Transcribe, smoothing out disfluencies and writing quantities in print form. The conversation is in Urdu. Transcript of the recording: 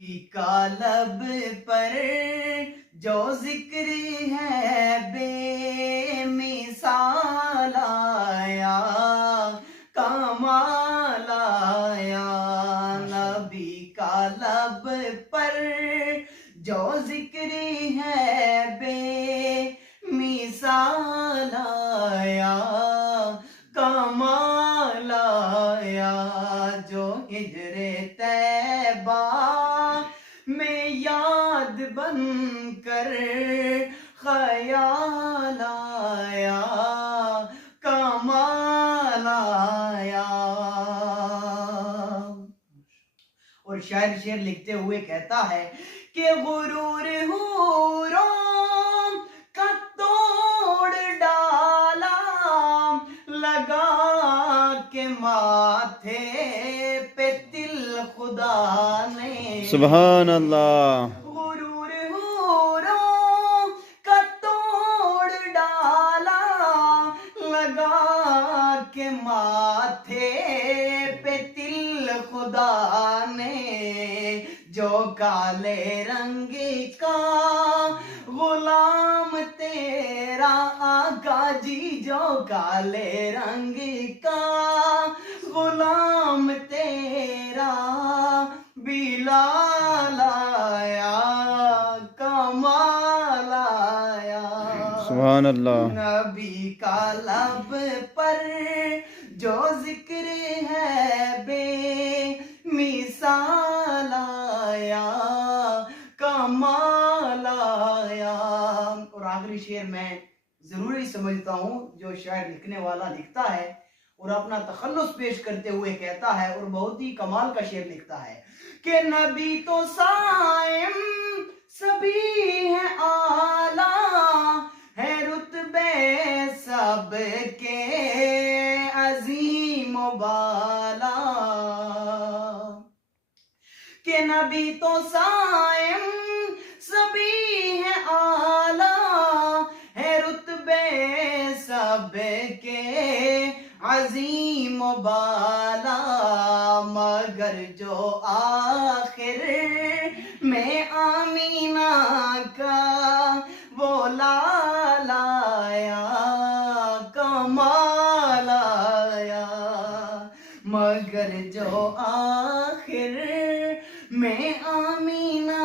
کا لب پر جو ذکر ہے بے مثال آیا، کمال آیا، نبی کا لب پر جو ذکر ہے بے مثال آیا، کمال آیا، جو ہجر طیبہ میں یاد بن کر خیال آیا، کمال آیا۔ اور شاعر شعر لکھتے ہوئے کہتا ہے کہ غرور حوروں کا توڑ ڈالا لگا کے ماتھے پہ تل خدا نے، سبحان اللہ۔ غرور حوروں کا توڑ ڈالا لگا کے ماتھے پہ تل خدا نے، جو کالے رنگ کا غلام تیرا آقا جی، جو کالے رنگ کا غلام تیرا بلال آیا، کمال آیا۔ سبحان اللہ۔ نبی کا لب پر جو ذکر ہے بے مثال آیا، کمال آیا۔ اور آخری شعر میں ضروری سمجھتا ہوں جو شاعر لکھنے والا لکھتا ہے اور اپنا تخلص پیش کرتے ہوئے کہتا ہے، اور بہت ہی کمال کا شعر لکھتا ہے کہ نبی تو صائم سبھی ہے اعلیٰ، ہے رتبے سب کے عظیم و بالا، کہ نبی تو صائم سبھی ہے اعلیٰ، ہے رتبے سب کے عظیم و بالا، مگر جو آخر میں آمینہ کا وہ لال آیا، کمال آیا، مگر جو آخر میں آمینہ